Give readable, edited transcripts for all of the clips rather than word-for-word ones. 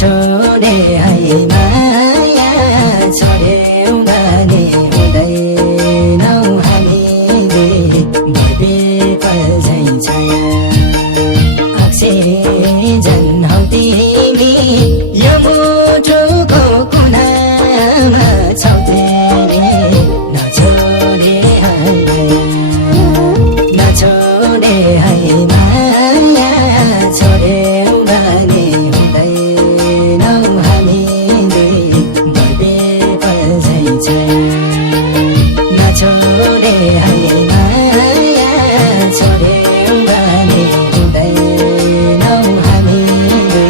नछोडे है माया छोड्यौ भने हुँदैनौ हामीले बेपल झै छाया अक्सिजन हौ तिमी यो मुटुको कुनामा छौ तिमी नछोडे है माया छोड्यौ भने हुँदैनौ हामीले बेपल झै छाया नछोडे है माया छोड्यौ भने हुँदैनौ हामीले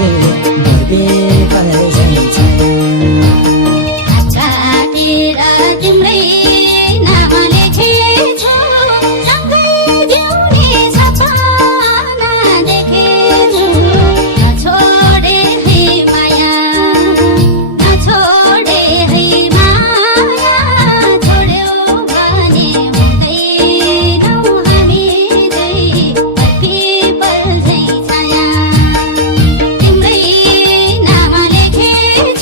बेपल झै छाया आकाशतिर तिम्रै नाम लेखेछु सँगै जिउने सपना देखेछु नछोडे है माया नछोडे है माया छोड्यौ भने हुँदैनौ हामीले बेपल झै छाया तिम्रै नाम लेखेछु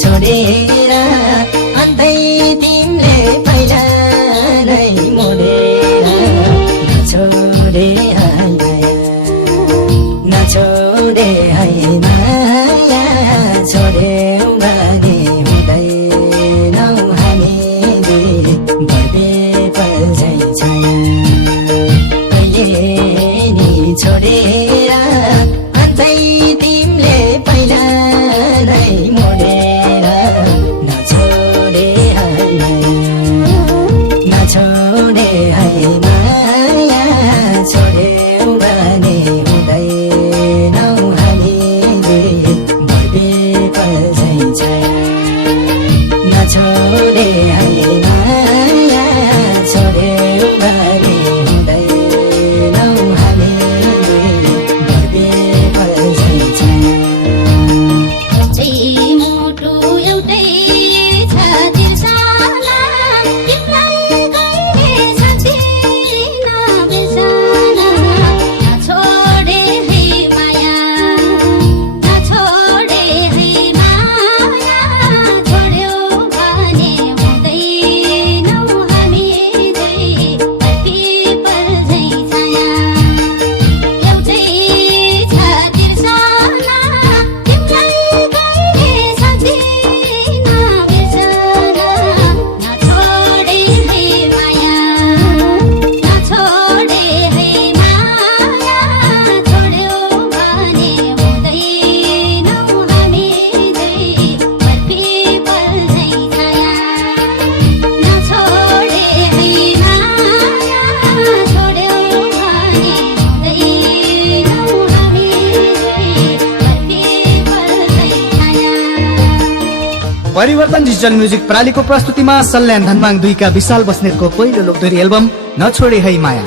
छोडेर अन्तै तिमीले पहिला नै मोडेर नछोडे है माया नछोडे है माया छोड्यौ भने हुँदैनौ हामी दुई बेपल्झै छाया कहिले नि छोडेर अन्तै तिमीले पहिला नै मोडेर नछोडे है माया नछोडे है माया छोड्यौ भने हुँदैनौ हामी दुई बेपल्झै छाया नछोडे है माया छोड्यौ भने हुँदैनौ हामी दुई बेपल्झै छाया एउटै मुटु एउटै छाती साला तिमीलाई कहिले सक्दिन बिर्सन नछोडे है माया नछोडे है माया छोड्यौ भने हुँदैनौ हामी दुई बेपल्झै छाया एउटै छाती साला तिमीलाई कहिले सक्दिन बिर्सन नछोडे है माया नछोडे है माया छोड्यौ भने हुँदैनौ हामी दुई बेपल्झै छाया नछोडे है माया छोड्यौ भने हुँदैनौ हामी दुई बेपल्झै छाया परिवर्तन डिजिटल म्युजिक प्रालीको प्रस्तुतिमा सल्यान धनबाङ 2 का विशाल बस्नेतको पहिलो लोकदोहोरी एल्बम नछोडे है माया